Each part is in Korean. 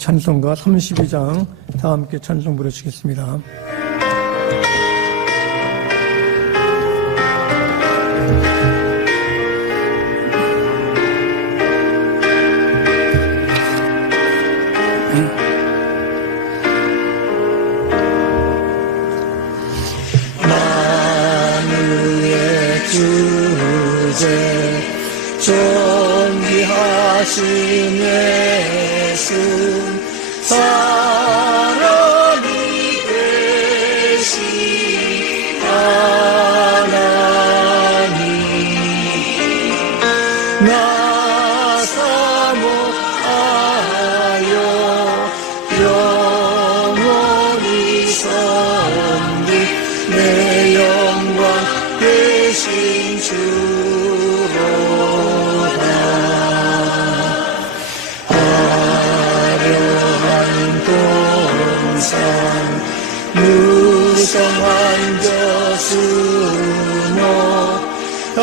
찬송가 32장 다 함께 찬송 부르시겠습니다. 만유의 주제 존귀하신 예수 사람이 되신 하나님 나 사모하여 영원히 섬기 내 영광 되신 주로다. 화려한 동산 무성한 저수목 다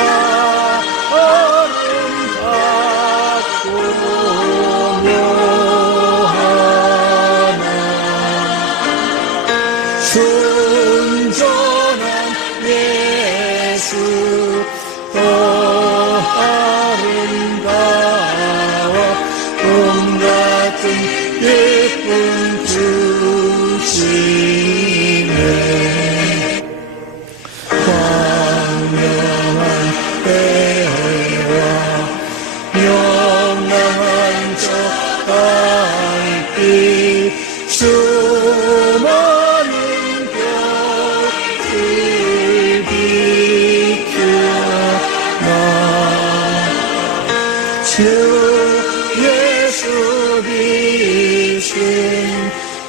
아름답고 묘하나 순전한 예수 더 아름다워 꿈 같은 예쁜 주시네. 광명한 배와 명랑한 저 달빛 수많은 별들 비추나 주 예수 빛은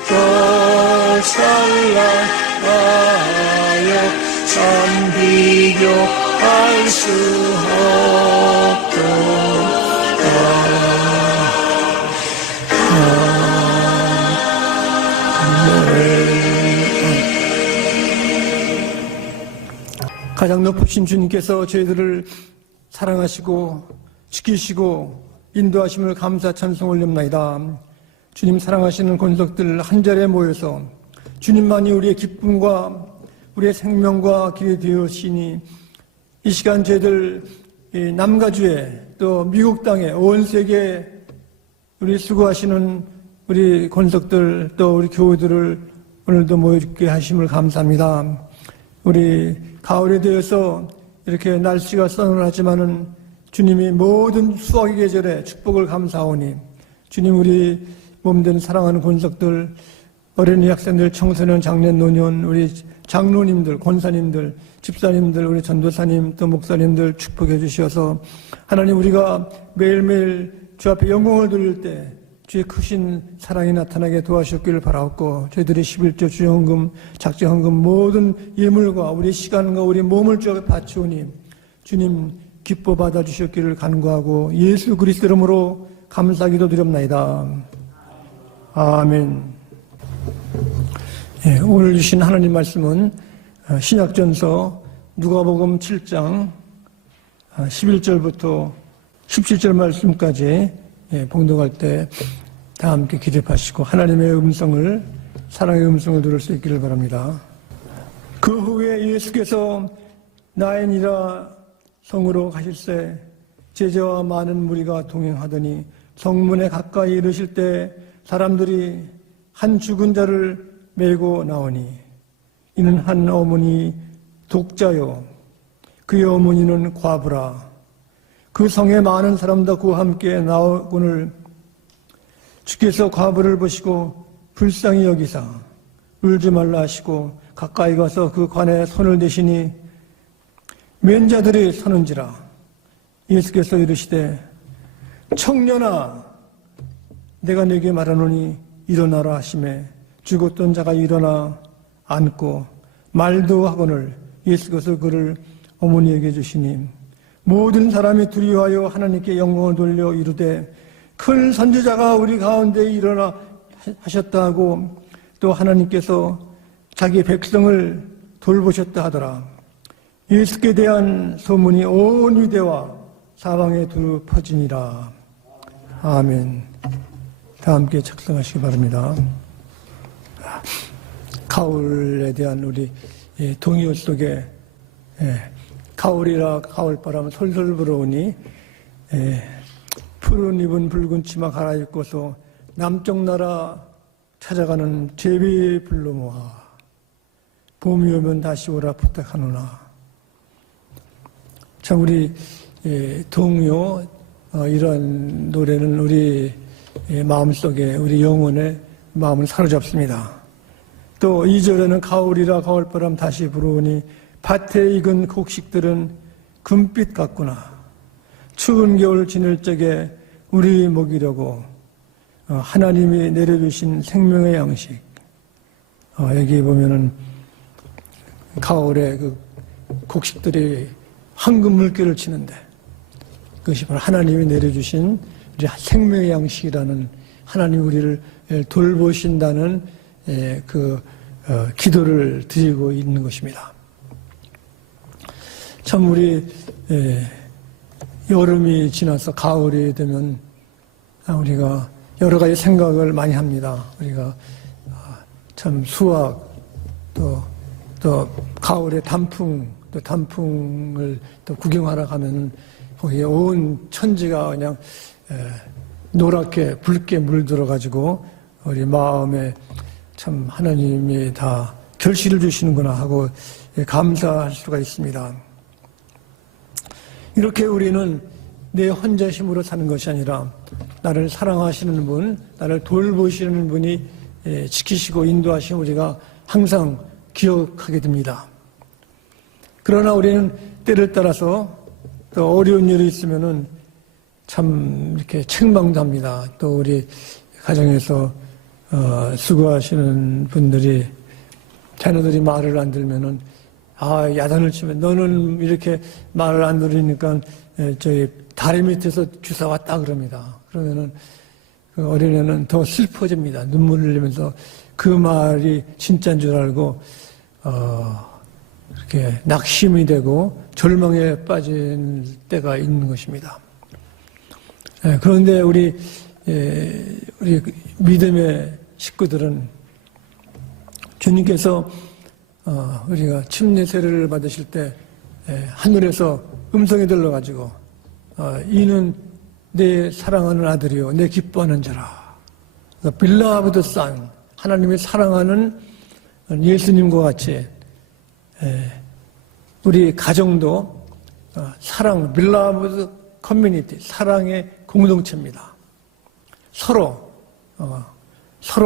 더 찬란하여 참 비교할 수 없도다. 가장 높으신 주님께서 저희들을 사랑하시고 지키시고 인도하심을 감사 찬송 올립나이다. 주님 사랑하시는 권속들 한자리에 모여서 주님만이 우리의 기쁨과 우리의 생명과 길이 되었으니 이 시간 저희들 남가주에 또 미국 땅에 온 세계에 우리 수고하시는 우리 권속들 또 우리 교우들을 오늘도 모여있게 하심을 감사합니다. 우리 가을에 되어서 이렇게 날씨가 서늘하지만은 주님이 모든 수확의 계절에 축복을 감사하오니 주님 우리 몸된 사랑하는 권속들 어린이 학생들 청소년 장년 노년 우리 장로님들 권사님들 집사님들 우리 전도사님 또 목사님들 축복해 주셔서 하나님 우리가 매일매일 주 앞에 영광을 돌릴 때 주의 크신 사랑이 나타나게 도와주셨기를 바라옵고 저희들이 11조 주연금 작정헌금 모든 예물과 우리 시간과 우리 몸을 주 앞에 바치오니 주님 기뻐 받아주셨기를 간구하고 예수 그리스도 이름으로 감사기도 드립나이다. 아멘. 예, 오늘 주신 하나님 말씀은 신약전서 누가복음 7장 11절부터 17절 말씀까지 봉독할 때 다 함께 기립하시고 하나님의 음성을 사랑의 음성을 들을 수 있기를 바랍니다. 그 후에 예수께서 나인이라 성으로 가실새 제자와 많은 무리가 동행하더니 성문에 가까이 이르실 때 사람들이 한 죽은 자를 메고 나오니 이는 한 어머니 독자요 그의 어머니는 과부라. 그 성에 많은 사람도 그와 함께 나오거늘 주께서 과부를 보시고 불쌍히 여기사 울지 말라 하시고 가까이 가서 그 관에 손을 대시니 맨자들이 서는지라. 예수께서 이르시되 청년아 내가 네게 말하노니 일어나라 하시매 죽었던 자가 일어나 앉고 말도 하거늘 예수께서 그를 어머니에게 주시니 모든 사람이 두려워하여 하나님께 영광을 돌려 이르되 큰 선지자가 우리 가운데 일어나 하셨다 하고 또 하나님께서 자기 백성을 돌보셨다 하더라. 예수께 대한 소문이 온 유대와 사방에 두루 퍼지니라. 아멘. 다 함께 작성하시기 바랍니다. 가을에 대한 우리 동요 속에 가을이라 가을바람 솔솔 불어오니 푸른 입은 붉은 치마 갈아입고서 남쪽 나라 찾아가는 제비 불러 모아 봄이 오면 다시 오라 부탁하노나. 참 우리 동요 이런 노래는 우리 마음속에 우리 영혼의 마음을 사로잡습니다. 또 2절에는 가을이라 가을바람 다시 불어오니 밭에 익은 곡식들은 금빛 같구나. 추운 겨울 지낼 적에 우리 먹이려고 하나님이 내려주신 생명의 양식. 여기 보면은 가을에 그 곡식들이 황금 물결을 치는데 그것이 바로 하나님이 내려주신 우리 생명의 양식이라는 하나님 우리를 돌보신다는 그 기도를 드리고 있는 것입니다. 참 우리 여름이 지나서 가을이 되면 우리가 여러 가지 생각을 많이 합니다. 우리가 참 수확 또 가을에 단풍을 또 구경하러 가면은 거기에 온 천지가 그냥 노랗게 붉게 물들어 가지고 우리 마음에 참 하나님이 다 결실을 주시는구나 하고 감사할 수가 있습니다. 이렇게 우리는 내 혼자 힘으로 사는 것이 아니라 나를 사랑하시는 분, 나를 돌보시는 분이 지키시고 인도하시는 우리가 항상 기억하게 됩니다. 그러나 우리는 때를 따라서 또 어려운 일이 있으면은 참 이렇게 책망도 합니다. 또 우리 가정에서 수고하시는 분들이 자녀들이 말을 안 들면은 야단을 치면 너는 이렇게 말을 안 들으니까 저희 다리 밑에서 주사 왔다 그럽니다. 그러면은 그 어린애는 더 슬퍼집니다. 눈물을 흘리면서 그 말이 진짜인 줄 알고 이렇게 낙심이 되고 절망에 빠진 때가 있는 것입니다. 그런데 우리 믿음의 식구들은 주님께서 우리가 침례 세례를 받으실 때 하늘에서 음성이 들려가지고 이는 내 사랑하는 아들이요 내 기뻐하는 자라. Beloved Son, 하나님이 사랑하는 예수님과 같이 우리 가정도 사랑, Beloved Community, 사랑의 공동체입니다. 서로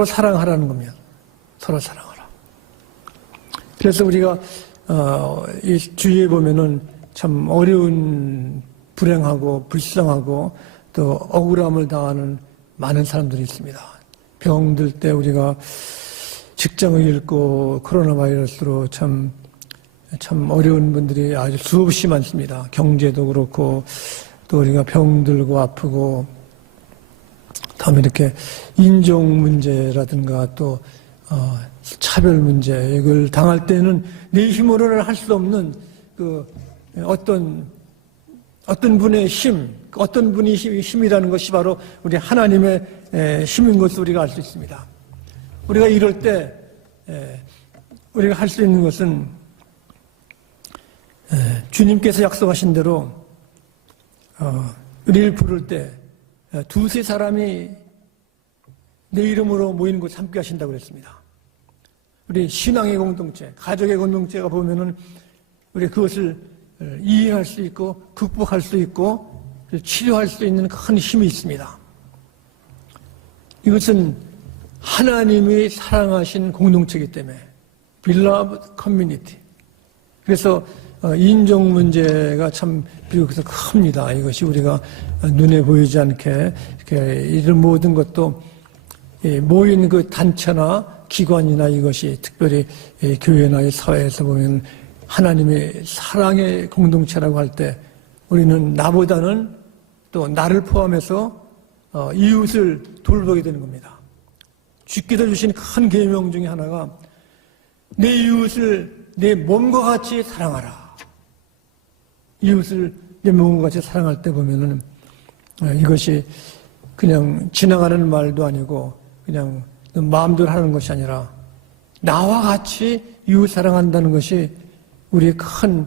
사랑하라는 겁니다. 서로 사랑하라. 그래서 우리가 이 주위에 보면은 참 어려운 불행하고 불쌍하고 또 억울함을 당하는 많은 사람들이 있습니다. 병들 때 우리가 직장을 잃고 코로나 바이러스로 참 어려운 분들이 아주 수없이 많습니다. 경제도 그렇고 또 우리가 병들고 아프고 다음에 이렇게 인종 문제라든가 또 차별 문제 이걸 당할 때는 내 힘으로는 할 수 없는 그 어떤 분의 힘, 어떤 분이 힘이라는 것이 바로 우리 하나님의 힘인 것을 우리가 알 수 있습니다. 우리가 이럴 때 우리가 할 수 있는 것은 주님께서 약속하신 대로 우리를 부를 때 두세 사람이 내 이름으로 모이는 곳에 함께 하신다고 그랬습니다. 우리 신앙의 공동체, 가족의 공동체가 보면은 우리 그것을 이해할 수 있고 극복할 수 있고 치료할 수 있는 큰 힘이 있습니다. 이것은 하나님이 사랑하신 공동체이기 때문에 Beloved Community. 그래서 인종 문제가 참 비교해서 큽니다. 이것이 우리가 눈에 보이지 않게 이렇게 이런 모든 것도 모인 그 단체나 기관이나 이것이 특별히 교회나 사회에서 보면 하나님의 사랑의 공동체라고 할 때 우리는 나보다는 또 나를 포함해서 이웃을 돌보게 되는 겁니다. 주께서 주신 큰 계명 중에 하나가 내 이웃을 내 몸과 같이 사랑하라. 이웃을 내 몸과 같이 사랑할 때 보면은 이것이 그냥 지나가는 말도 아니고 그냥 마음대로 하는 것이 아니라 나와 같이 이웃 사랑한다는 것이 우리의 큰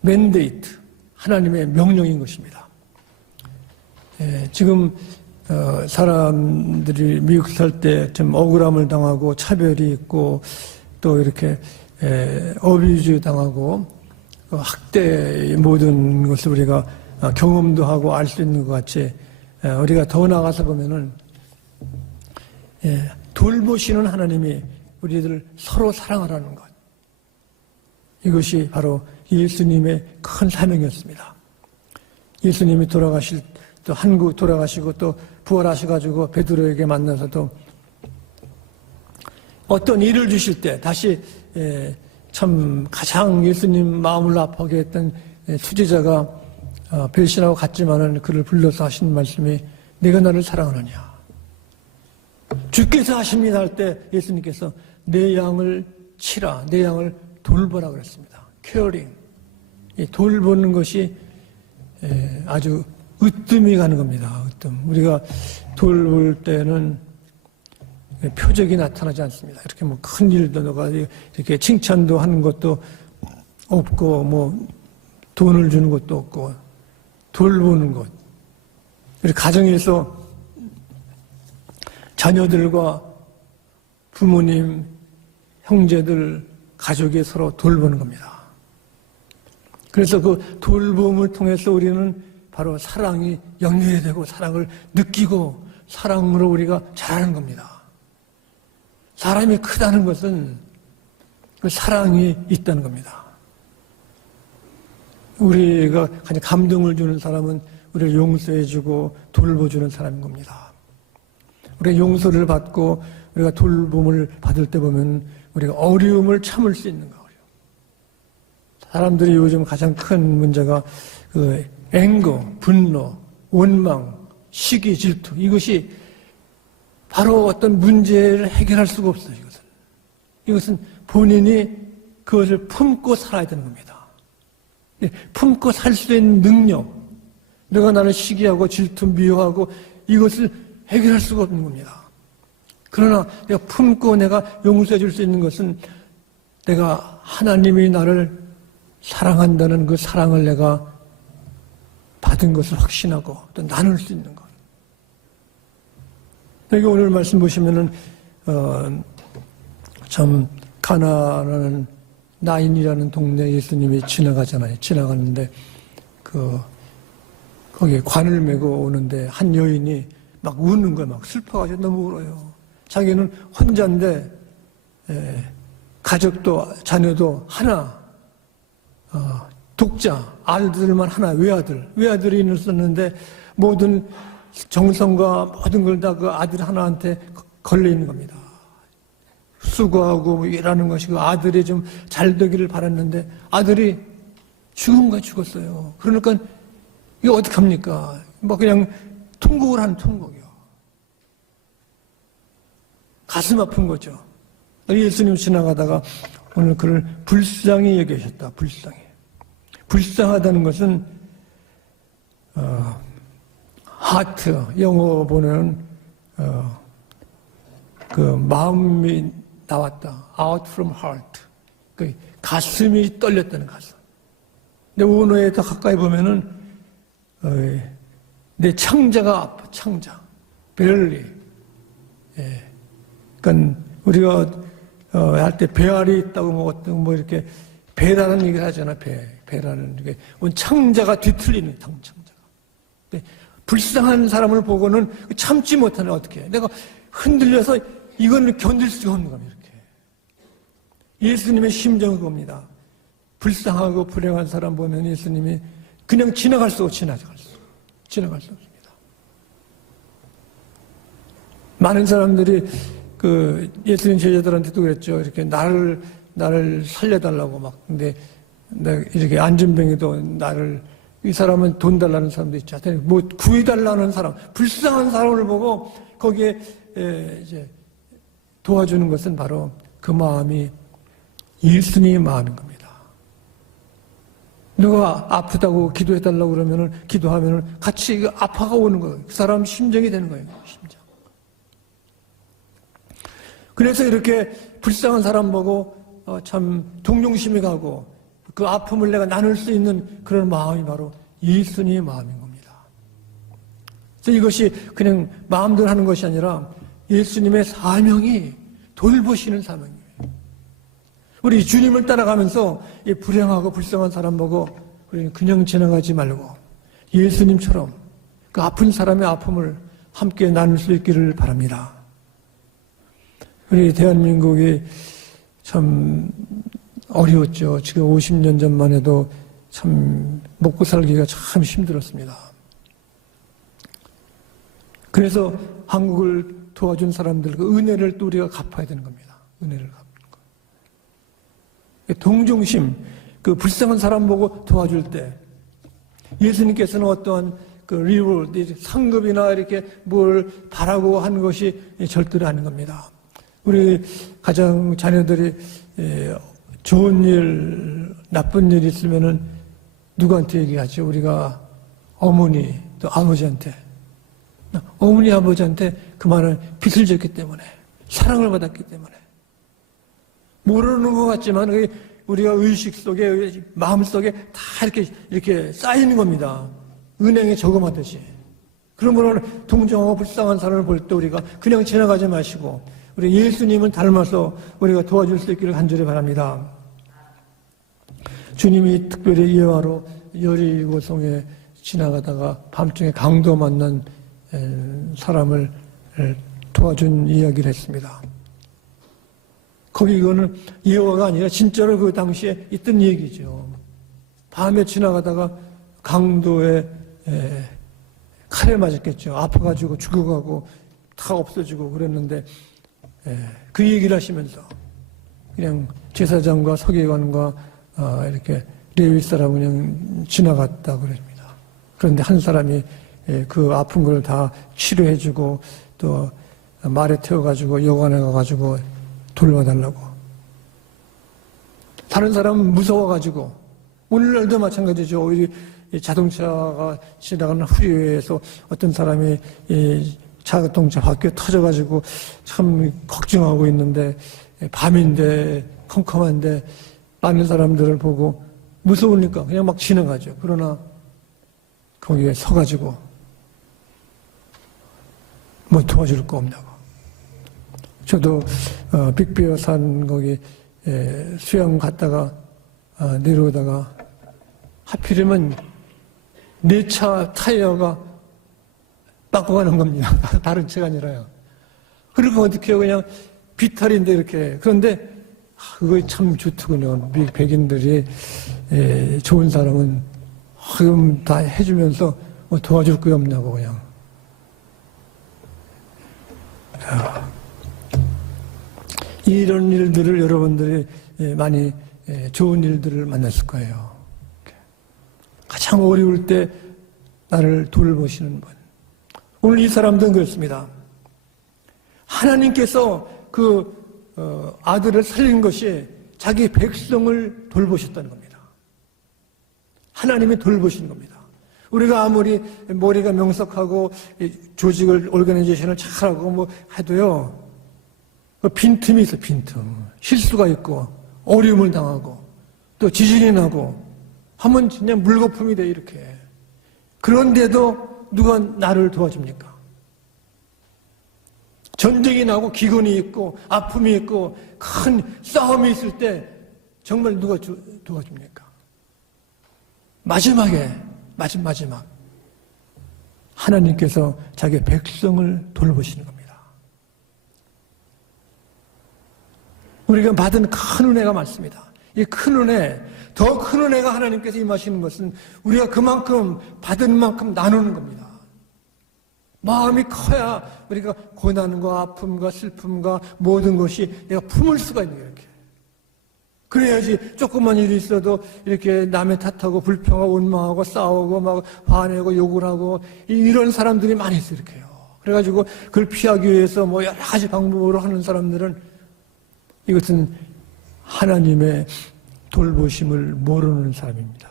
맨데이트, 하나님의 명령인 것입니다. 지금 사람들이 미국 살 때 좀 억울함을 당하고 차별이 있고 또 이렇게 어뷰즈 당하고 학대의 모든 것을 우리가 경험도 하고 알 수 있는 것 같이 우리가 더 나가서 보면은 돌보시는 하나님이 우리들을 서로 사랑하라는 것, 이것이 바로 예수님의 큰 사명이었습니다. 예수님이 돌아가실 또 한국 돌아가시고 또 부활하셔가지고 베드로에게 만나서도 어떤 일을 주실 때 다시 참 가장 예수님 마음을 아파하게 했던 수제자가 배신하고 갔지만은 그를 불러서 하신 말씀이 내가 나를 사랑하느냐. 주께서 하십니다 할 때 예수님께서 내 양을 치라, 내 양을 돌보라 그랬습니다. 케어링. 이 돌보는 것이 아주 으뜸이 가는 겁니다. 으뜸. 우리가 돌볼 때는 표적이 나타나지 않습니다. 이렇게 뭐 큰 일도 너가 이렇게 칭찬도 하는 것도 없고 뭐 돈을 주는 것도 없고 돌보는 것. 우리 가정에서 자녀들과 부모님, 형제들, 가족이 서로 돌보는 겁니다. 그래서 그 돌봄을 통해서 우리는 바로 사랑이 연결이 되고 사랑을 느끼고 사랑으로 우리가 자라는 겁니다. 사람이 크다는 것은 그 사랑이 있다는 겁니다. 우리가 가장 감동을 주는 사람은 우리를 용서해주고 돌보주는 사람인 겁니다. 우리가 용서를 받고 우리가 돌봄을 받을 때 보면 우리가 어려움을 참을 수 있는 거예요. 사람들이 요즘 가장 큰 문제가 그 앵거, 분노, 원망, 시기, 질투, 이것이 바로 어떤 문제를 해결할 수가 없어요. 이것은 본인이 그것을 품고 살아야 되는 겁니다. 품고 살 수 있는 능력, 내가 나를 시기하고 질투, 미워하고 이것을 해결할 수가 없는 겁니다. 그러나 내가 품고 내가 용서해 줄 수 있는 것은 내가 하나님이 나를 사랑한다는 그 사랑을 내가 받은 것을 확신하고 또 나눌 수 있는 것. 여기 오늘 말씀 보시면은 참 가나라는 나인이라는 동네 예수님이 지나가잖아요. 지나가는데 거기에 관을 메고 오는데 한 여인이 막 우는 거야. 막 슬퍼가지고 너무 울어요. 자기는 혼자인데 가족도 자녀도 하나, 독자, 아들들만 하나, 외아들이 있었는데 모든 정성과 모든 걸 다 그 아들 하나한테 걸려 있는 겁니다. 수고하고 일하는 것이 그 아들이 좀 잘 되기를 바랐는데 아들이 죽었어요. 그러니까 이거 어떡합니까? 뭐 그냥 통곡을 하는 통곡이요. 가슴 아픈 거죠. 예수님 지나가다가 오늘 그를 불쌍히 여기셨다. 불쌍히. 불쌍하다는 것은 하트, 영어 보면 그 마음이 나왔다. out from heart. 그 가슴이 떨렸다는 가슴. 근데 원어에 더 가까이 보면은 내 창자가 아파. 창자. belly. 그러니까 우리가 할 때 배알이 있다고 뭐 이렇게 배라는 얘기를 하잖아. 배라는 게 창자가 뒤틀리는 창자가. 불쌍한 사람을 보고는 참지 못하네. 어떻게 해. 내가 흔들려서 이건 견딜 수가 없는 겁니다. 이렇게. 예수님의 심정은 그겁니다. 불쌍하고 불행한 사람 보면 예수님이 그냥 지나갈 수 없습니다. 많은 사람들이 그 예수님 제자들한테도 그랬죠. 이렇게 나를 살려달라고 막. 근데 내가 이렇게 안전병이도 이 사람은 돈 달라는 사람도 있죠. 뭐 구해달라는 사람, 불쌍한 사람을 보고 거기에 이제 도와주는 것은 바로 그 마음이 예수님의 마음인 겁니다. 누가 아프다고 기도해달라고 그러면은, 기도하면은 같이 그 아파가 오는 거예요. 그 사람 심정이 되는 거예요. 심정. 그래서 이렇게 불쌍한 사람 보고 참 동정심이 가고 그 아픔을 내가 나눌 수 있는 그런 마음이 바로 예수님의 마음인 겁니다. 그래서 이것이 그냥 마음대로 하는 것이 아니라 예수님의 사명이 돌보시는 사명이에요. 우리 주님을 따라가면서 이 불행하고 불쌍한 사람 보고 우리는 그냥 지나가지 말고 예수님처럼 그 아픈 사람의 아픔을 함께 나눌 수 있기를 바랍니다. 우리 대한민국이 참 어려웠죠. 지금 50년 전만 해도 참 먹고 살기가 참 힘들었습니다. 그래서 한국을 도와준 사람들 그 은혜를 또 우리가 갚아야 되는 겁니다. 은혜를 갚는 거. 동정심, 그 불쌍한 사람 보고 도와줄 때 예수님께서는 어떠한 그 리워드, 상급이나 이렇게 뭘 바라고 하는 것이 절대로 아닌 겁니다. 우리 가정 자녀들이 좋은 일, 나쁜 일 있으면은 누구한테 얘기하죠? 우리가 어머니 또 아버지한테. 어머니 아버지한테 그만한 빚을 졌기 때문에, 사랑을 받았기 때문에. 모르는 것 같지만 우리가 의식 속에, 마음 속에 다 이렇게 쌓이는 겁니다. 은행에 저금하듯이. 그러므로 동정하고 불쌍한 사람을 볼 때 우리가 그냥 지나가지 마시고 우리 예수님은 닮아서 우리가 도와줄 수 있기를 간절히 바랍니다. 주님이 특별히 예화로 여리고성에 지나가다가 밤중에 강도 만난 사람을 도와준 이야기를 했습니다. 거기 이거는 예화가 아니라 진짜로 그 당시에 있던 얘기죠. 밤에 지나가다가 강도에 칼에 맞았겠죠. 아파가지고 죽어가고 다 없어지고 그랬는데 그 얘기를 하시면서 그냥 제사장과 서기관과 이렇게 레위 사람은 그냥 지나갔다 그럽니다. 그런데 한 사람이 그 아픈 걸 다 치료해주고 또 말에 태워가지고 여관에 가가지고 돌봐달라고. 다른 사람은 무서워가지고 오늘날도 마찬가지죠. 이 자동차가 지나가는 후리에서 어떤 사람이 자동차 바퀴가 터져가지고 참 걱정하고 있는데 밤인데 컴컴한데 많은 사람들을 보고 무서우니까 그냥 막 지나가죠. 그러나 거기에 서가지고 뭐 도와줄 거 없냐고. 저도 빅베어산 거기 수영 갔다가 내려오다가 하필이면 내 차 타이어가 빠꾸 가는 겁니다. 다른 차가 아니라요. 그리고 어떻게 해요? 그냥 비탈인데 이렇게. 그런데 그거 참 좋더군요. 백인들이 좋은 사람은 그럼 다 해주면서 뭐 도와줄 거 없냐고 그냥. 이런 일들을 여러분들이 많이 좋은 일들을 만났을 거예요. 가장 어려울 때 나를 돌보시는 분. 오늘 이 사람들은 그렇습니다. 하나님께서 그 아들을 살린 것이 자기 백성을 돌보셨다는 겁니다. 하나님이 돌보신 겁니다. 우리가 아무리 머리가 명석하고 조직을 오르가나이제이션을 잘하고 뭐 해도요, 빈틈이 있어. 빈틈. 실수가 있고 어려움을 당하고 또 지진이 나고 하면 그냥 물거품이 돼 이렇게. 그런데도 누가 나를 도와줍니까? 전쟁이 나고 기근이 있고 아픔이 있고 큰 싸움이 있을 때 정말 누가 도와줍니까? 마지막 하나님께서 자기 백성을 돌보시는 겁니다. 우리가 받은 큰 은혜가 많습니다. 이 큰 은혜, 더 큰 은혜가 하나님께서 임하시는 것은 우리가 그만큼 받은 만큼 나누는 겁니다. 마음이 커야 우리가 고난과 아픔과 슬픔과 모든 것이 내가 품을 수가 있는 거예요. 이렇게. 그래야지 조그만 일이 있어도 이렇게 남의 탓하고 불평하고 원망하고 싸우고 막 화내고 욕을 하고 이런 사람들이 많이 있어요. 이렇게요. 그래가지고 그걸 피하기 위해서 뭐 여러 가지 방법으로 하는 사람들은 이것은 하나님의 돌보심을 모르는 사람입니다.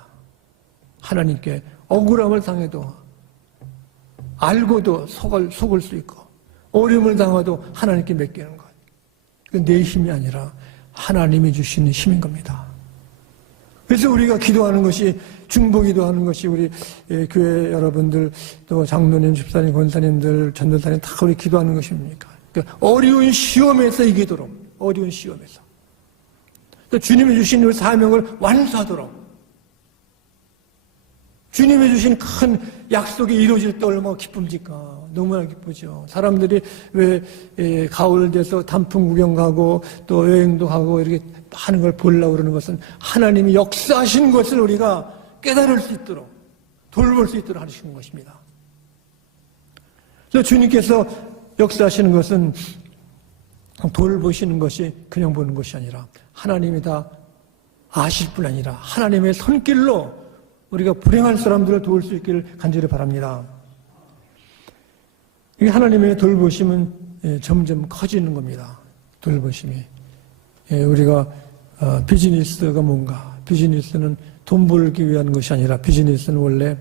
하나님께 억울함을 당해도 알고도 속을 수 있고 어려움을 당해도 하나님께 맡기는 것. 그건 내 힘이 아니라 하나님이 주시는 힘인 겁니다. 그래서 우리가 기도하는 것이 중보기도 하는 것이 우리 교회 여러분들 또 장로님, 집사님, 권사님들, 전도사님 다 우리 기도하는 것입니까? 그러니까 어려운 시험에서 이기도록 어려운 시험에서 또 주님이 주신 그 사명을 완수하도록 주님이 주신 큰 약속이 이루어질 때 얼마나 기쁩니까? 너무나 기쁘죠. 사람들이 왜 가을 돼서 단풍 구경 가고 또 여행도 가고 이렇게 하는 걸 보려고 그러는 것은 하나님이 역사하신 것을 우리가 깨달을 수 있도록 돌볼 수 있도록 하시는 것입니다. 그래서 주님께서 역사하시는 것은 돌보시는 것이 그냥 보는 것이 아니라 하나님이 다 아실 뿐 아니라 하나님의 손길로 우리가 불행한 사람들을 도울 수 있기를 간절히 바랍니다. 이 하나님의 돌보심은 점점 커지는 겁니다. 돌보심이. 우리가 비즈니스가 뭔가? 비즈니스는 돈 벌기 위한 것이 아니라 비즈니스는 원래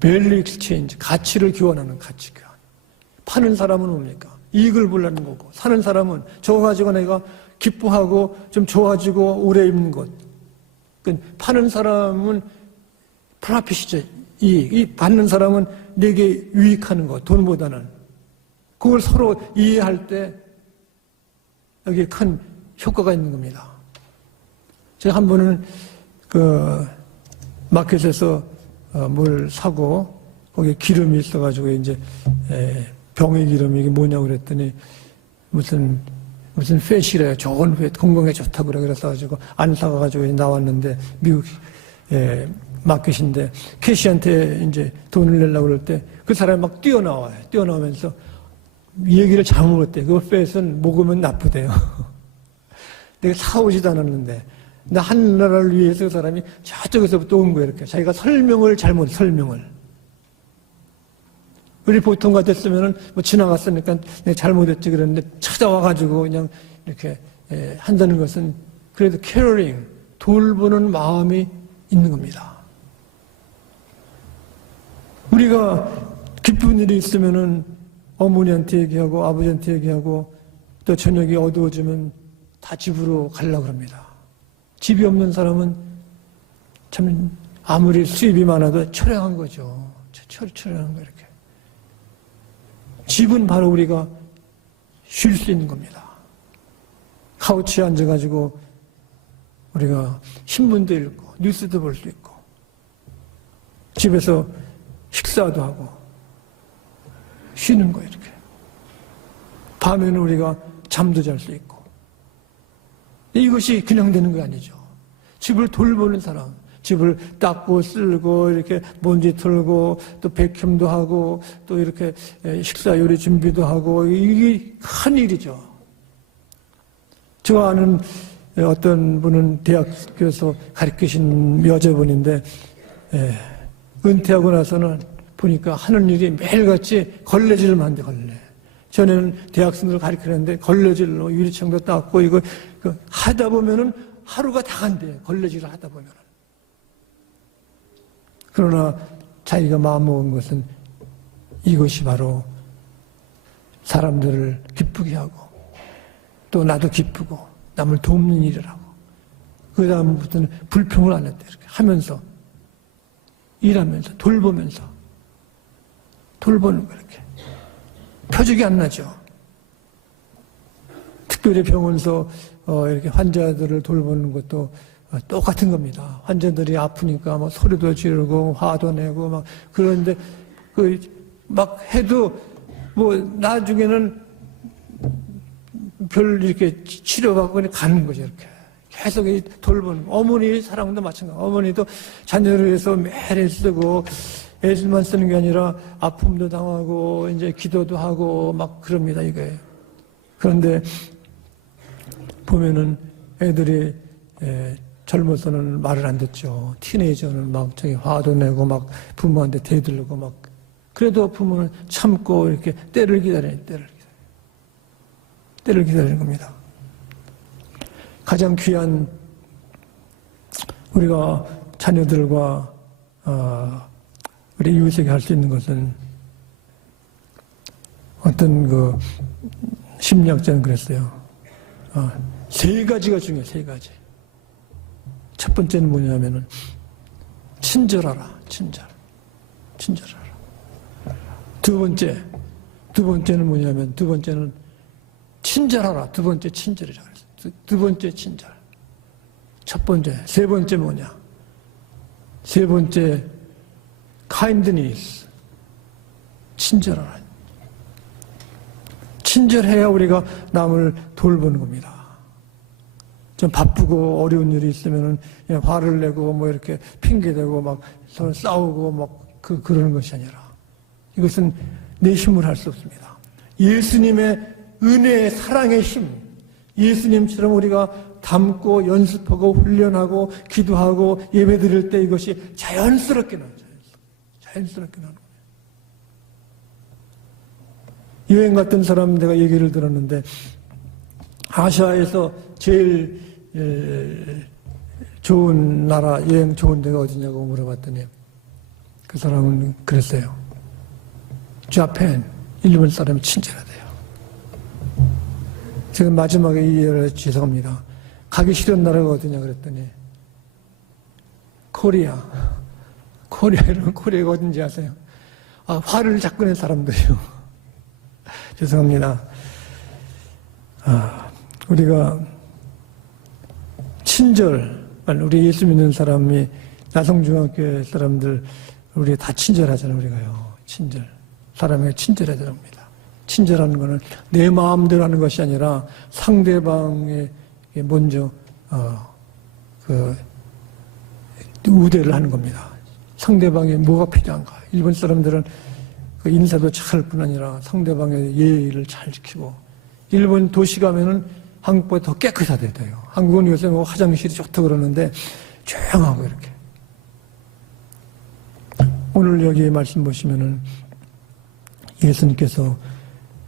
밸류 익스체인지, 가치를 교환하는 가치 교환. 파는 사람은 뭡니까? 이익을 보려는 거고, 사는 사람은 저거 가지고 내가 기뻐하고 좀 좋아지고 오래 입는 것. 파는 사람은 프라핏이죠. 이 받는 사람은 내게 유익하는 것, 돈보다는. 그걸 서로 이해할 때 여기에 큰 효과가 있는 겁니다. 제가 한 번은 마켓에서 뭘 사고 거기에 기름이 있어가지고 이제 병의 기름이 이게 뭐냐고 그랬더니 무슨 팻이래요. 좋은 팻, 건강에 좋다고 그래서 가지고 안 사가지고 나왔는데 미국 마켓인데 캐시한테 이제 돈을 내려고 그럴 때 그 사람이 막 뛰어나와요. 뛰어나오면서 얘기를 잘못했대. 그 팻은 먹으면 나쁘대요. 내가 사오지도 않았는데 나 하나를 위해서 그 사람이 저쪽에서부터 온 거예요. 이렇게 자기가 설명을. 우리 보통 같았으면은 뭐 지나갔으니까 내가 잘못했지 그랬는데 찾아와가지고 그냥 이렇게 한다는 것은 그래도 캐러링, 돌보는 마음이 있는 겁니다. 우리가 기쁜 일이 있으면은 어머니한테 얘기하고 아버지한테 얘기하고 또 저녁이 어두워지면 다 집으로 가려고 합니다. 집이 없는 사람은 참 아무리 수입이 많아도 처량한 거죠. 처량한 거 이렇게. 집은 바로 우리가 쉴 수 있는 겁니다. 카우치에 앉아가지고 우리가 신문도 읽고 뉴스도 볼 수 있고 집에서 식사도 하고 쉬는 거 이렇게. 밤에는 우리가 잠도 잘 수 있고. 이것이 그냥 되는 게 아니죠. 집을 돌보는 사람, 집을 닦고 쓸고 이렇게 먼지 털고 또 백혐도 하고 또 이렇게 식사 요리 준비도 하고 이게 큰 일이죠. 저 아는 어떤 분은 대학교에서 가르치신 여자분인데 은퇴하고 나서는 보니까 하는 일이 매일같이 걸레질만 한대, 걸레. 전에는 대학생들 가르치는데 걸레질로 유리창도 닦고 이거 하다 보면은 하루가 다 간대, 걸레질을 하다 보면은. 그러나 자기가 마음먹은 것은 이것이 바로 사람들을 기쁘게 하고 또 나도 기쁘고 남을 돕는 일을 하고 그 다음부터는 불평을 안 했대. 이렇게 하면서 일하면서 돌보는 거 이렇게. 표적이 안 나죠. 특별히 병원에서 이렇게 환자들을 돌보는 것도 똑같은 겁니다. 환자들이 아프니까 막 소리도 지르고 화도 내고 막 그런데 막 해도 뭐 나중에는 별 이렇게 치료받고 그냥 가는 거죠. 이렇게 계속 돌보는. 어머니 사랑도 마찬가지. 어머니도 자녀를 위해서 매일 애쓰고 애들만 쓰는 게 아니라 아픔도 당하고 이제 기도도 하고 막 그럽니다. 이게. 그런데 보면은 애들이 젊어서는 말을 안 듣죠. 티네이저는 막 저기 화도 내고 막 부모한테 대들고 막. 그래도 부모는 참고 이렇게 때를 기다리는 겁니다. 가장 귀한 우리가 자녀들과 우리 이웃에게 할 수 있는 것은 어떤 그 심리학자는 그랬어요. 세 가지가 중요해요. 세 가지. 첫 번째는 뭐냐면은 친절하라. 친절하라. 두 번째는 뭐냐면 두 번째는 친절하라. 두 번째 친절이라 그랬어요. 두 번째 친절. 첫 번째. 세 번째 뭐냐? 세 번째 kindness. 친절하라. 친절해야 우리가 남을 돌보는 겁니다. 좀 바쁘고 어려운 일이 있으면은 그냥 화를 내고 뭐 이렇게 핑계대고 막 서로 싸우고 막 그러는 것이 아니라 이것은 내 힘으로 할 수 없습니다. 예수님의 은혜의 사랑의 힘, 예수님처럼 우리가 담고 연습하고 훈련하고 기도하고 예배 드릴 때 이것이 자연스럽게 나와요. 자연스럽게 나오는 거예요. 여행 갔던 사람 내가 얘기를 들었는데 아시아에서 제일 좋은 나라, 여행 좋은 데가 어디냐고 물어봤더니 그 사람은 그랬어요. 자펜, 일본 사람이 친절하대요. 제가 마지막에 이 얘기를 죄송합니다. 가기 싫은 나라가 어디냐 그랬더니 코리아는 코리아가 어딘지 아세요? 화를 자꾸 낸 사람들이요. 죄송합니다. 우리가 친절, 우리 예수 믿는 사람이 나성중학교 사람들 우리 다 친절하잖아요. 우리가요. 친절. 사람에게 친절해야 됩니다. 친절하는 것은 내 마음대로 하는 것이 아니라 상대방에 먼저 우대를 하는 겁니다. 상대방이 뭐가 필요한가. 일본 사람들은 그 인사도 잘 뿐 아니라 상대방의 예의를 잘 지키고 일본 도시 가면은 한국보다 더 깨끗하게 돼요. 한국은 요새 뭐 화장실이 좋다고 그러는데 조용하고 이렇게. 오늘 여기 말씀 보시면은 예수님께서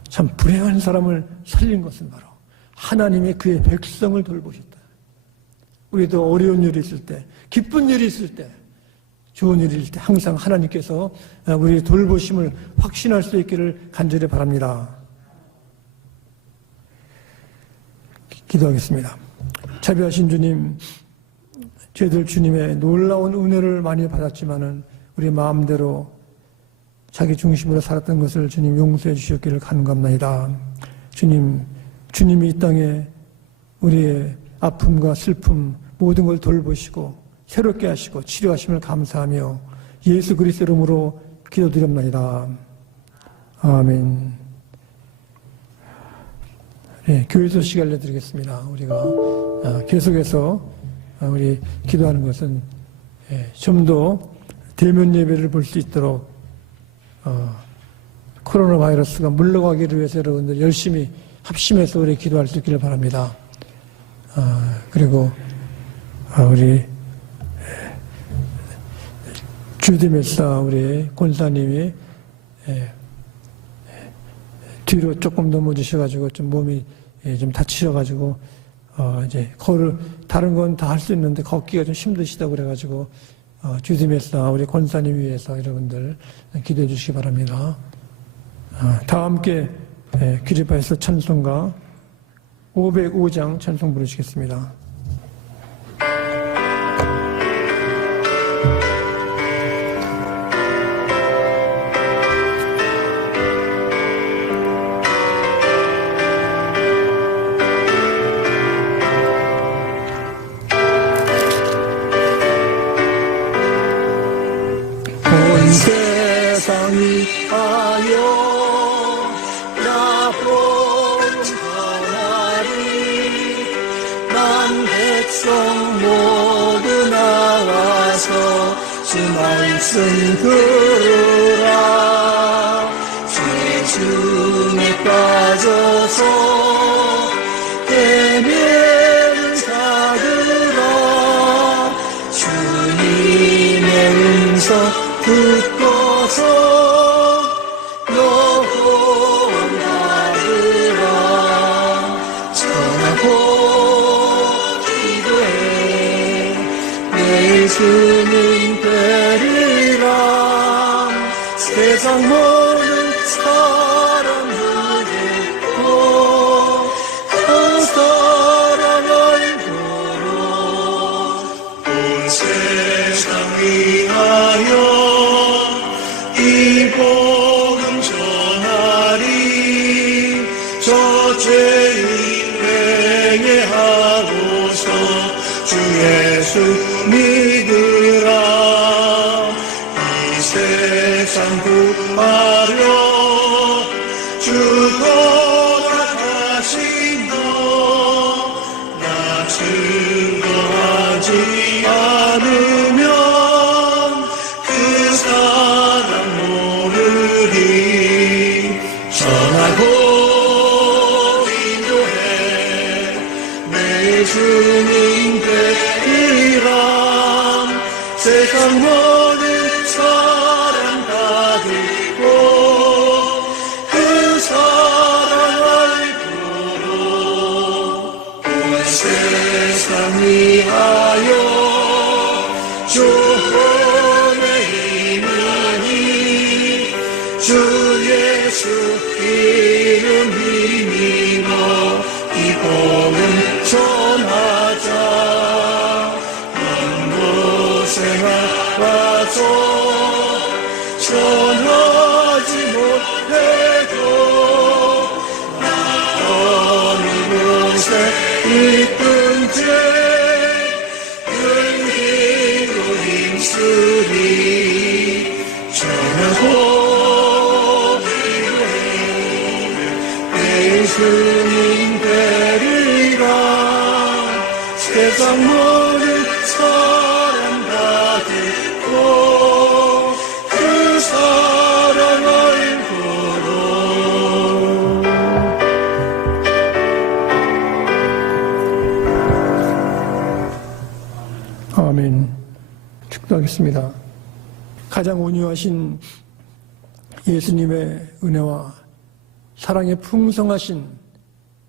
참 불행한 사람을 살린 것은 바로 하나님이 그의 백성을 돌보셨다. 우리도 어려운 일이 있을 때, 기쁜 일이 있을 때, 좋은 일이 있을 때 항상 하나님께서 우리의 돌보심을 확신할 수 있기를 간절히 바랍니다. 기도하겠습니다. 자비하신 주님, 저희들 주님의 놀라운 은혜를 많이 받았지만은 우리 마음대로 자기 중심으로 살았던 것을 주님 용서해 주셨기를 간구합니다. 주님, 주님이 이 땅에 우리의 아픔과 슬픔 모든 걸 돌보시고 새롭게 하시고 치료하심을 감사하며 예수 그리스도 이름으로 기도드립니다. 아멘. 네, 교회 소식 알려드리겠습니다. 우리가 계속해서 우리 기도하는 것은 좀 더 대면 예배를 볼 수 있도록 코로나 바이러스가 물러가기를 위해서 여러분들 열심히 합심해서 우리 기도할 수 있기를 바랍니다. 그리고 우리 주디메사 우리 권사님이 뒤로 조금 넘어지셔가지고 좀 몸이 좀 다치셔가지고 이제 다른 건 다 할 수 있는데 걷기가 좀 힘드시다고 그래가지고 주디메사 우리 권사님 위해서 여러분들 기도해 주시기 바랍니다. 다 함께 기립하여서 찬송가 505장 찬송 부르시겠습니다. 세상이 하여 나본하나리 난 백성 모두 나와서 주 말씀 들으라 죄중에 빠져서 헤매는 자들아 주님의 음성 듣고서 영원하리라 전하고 기도해 내 주님 되리 세상 모든 사람들 듣고 그 사랑 알도록 온 세상 위하여 이 복음 전하리. 저 죄인 회개하고서 주 예수 믿으라. 이 세상 구하려 주 돌아가신 너 나 증거하지 않으면 그 사랑 모르리. 전하고 인도해 매일 주님 되리라. 세상 모든 사랑 받고 그 사랑 알도록 온 세상 위하여 조언의 힘이니 주 예수 이름 힘입어 이 복음 전하자. 먼 곳에 나가서 전하지 못해도 어느 곳에 있든지 열기로 힘쓰리. 전하고 예수님 되리라. 세상 모든 사랑 받고 그 사랑 알도록. 아멘. 축도하겠습니다. 가장 온유하신 예수님의 은혜와 사랑의 풍성하신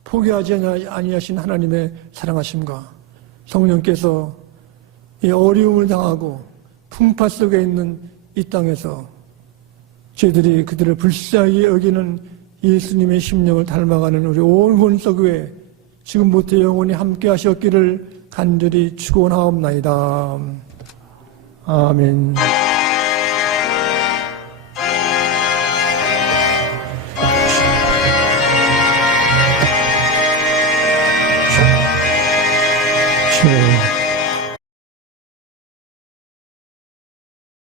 포기하지 아니하신 하나님의 사랑하심과 성령께서 이 어려움을 당하고 풍파 속에 있는 이 땅에서 저희들이 그들을 불쌍히 여기는 예수님의 심령을 닮아가는 우리 온 혼석교회 지금부터 영원히 함께 하셨기를 간절히 축원하옵나이다. 아멘. 주